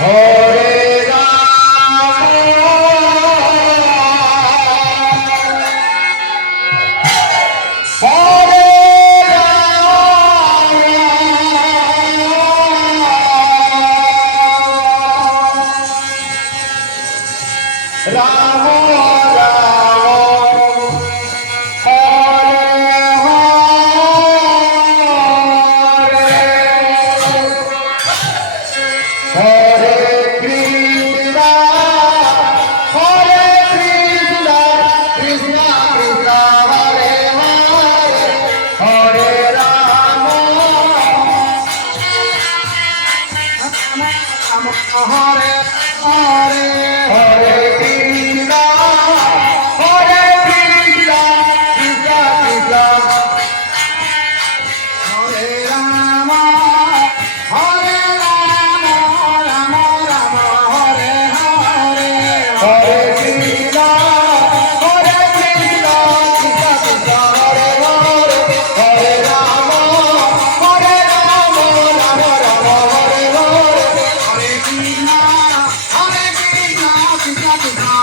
Hare Ram Hare Ram Hare Hare Hare Krishna Hare Krishna Krishna Krishna Hare Rama Hare Rama Rama Rama Hare Hare Hare Krishna Hare Krishna Krishna Krishna Hare Hare Hare Rama Hare Rama Rama Rama Hare Hare Hare Krishna Krishna Krishna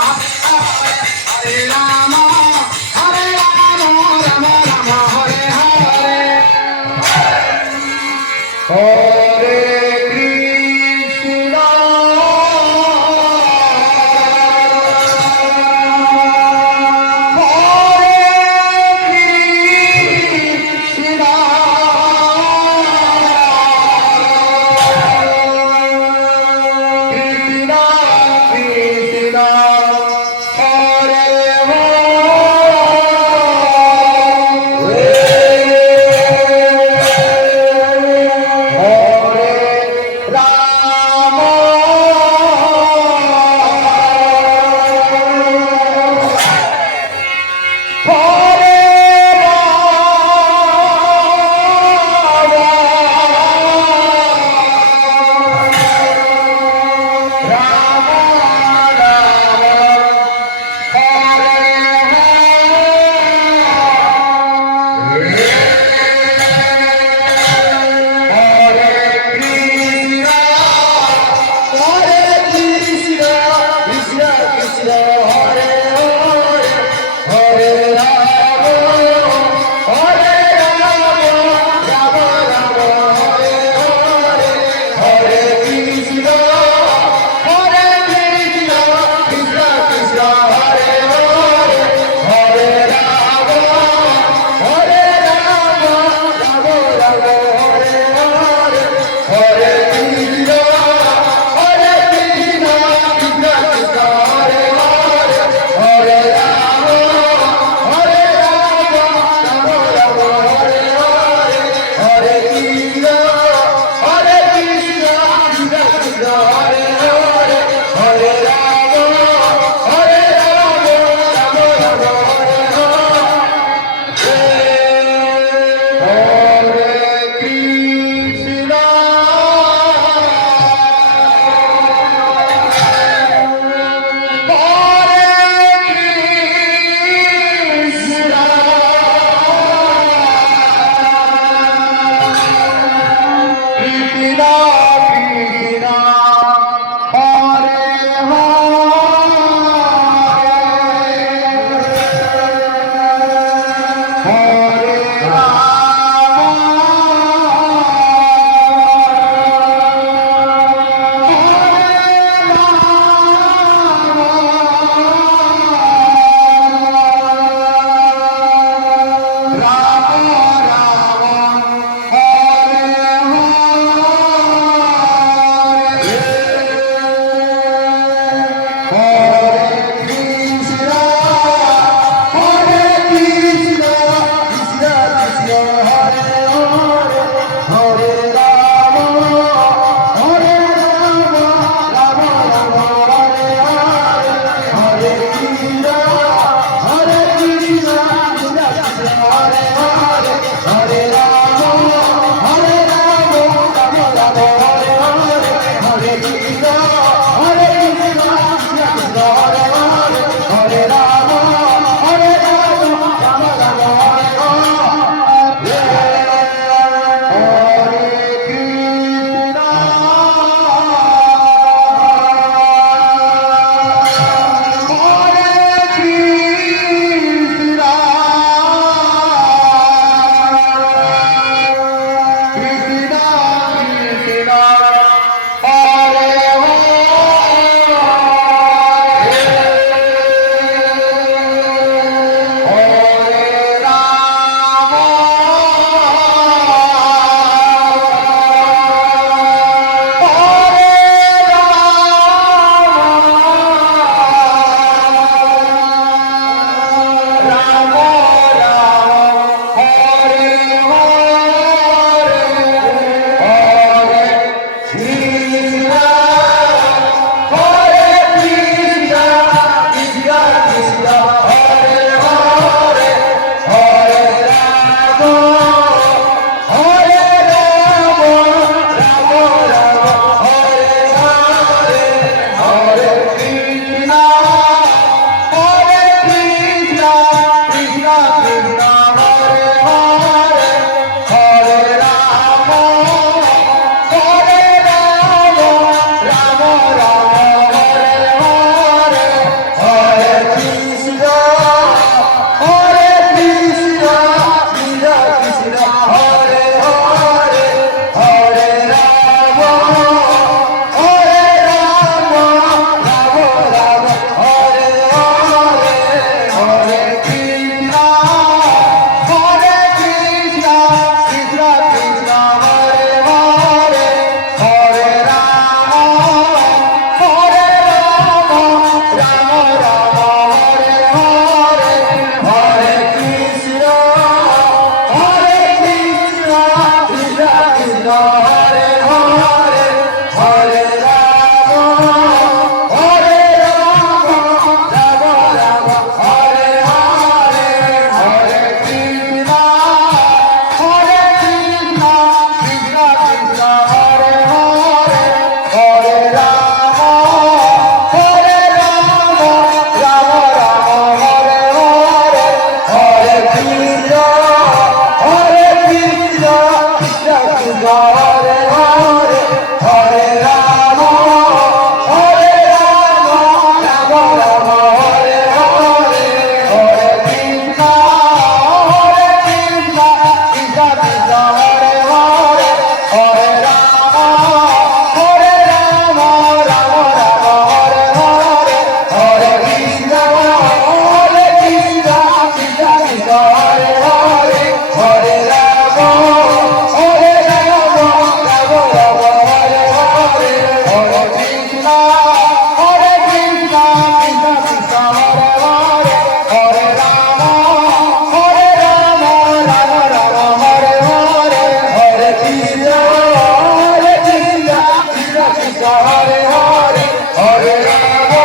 Hare Hare, Hare Rama,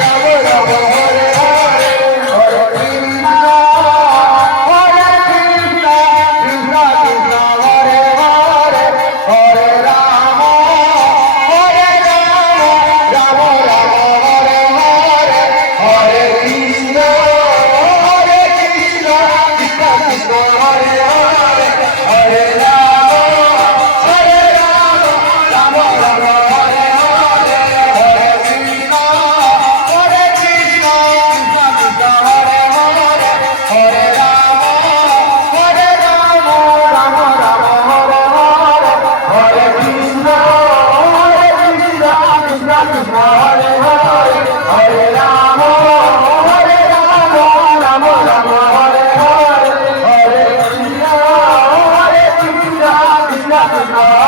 Rama Rama, Hare Hare, Hare Krishna, Krishna Krishna, Hare Hare, Hare Rama, Rama Rama, Hare Hare, Hare Krishna, Krishna Krishna, Hare Hare, Hare Rama, Rama Rama, Hare Hare, Hare Krishna, Krishna Krishna, Hare Hare, Hare Rama, Rama Rama, Hare Hare, Hare Krishna, Krishna Krishna, Hare Hare, Hare Rama, Rama Rama, Hare Hare, Hare Krishna, Krishna Krishna,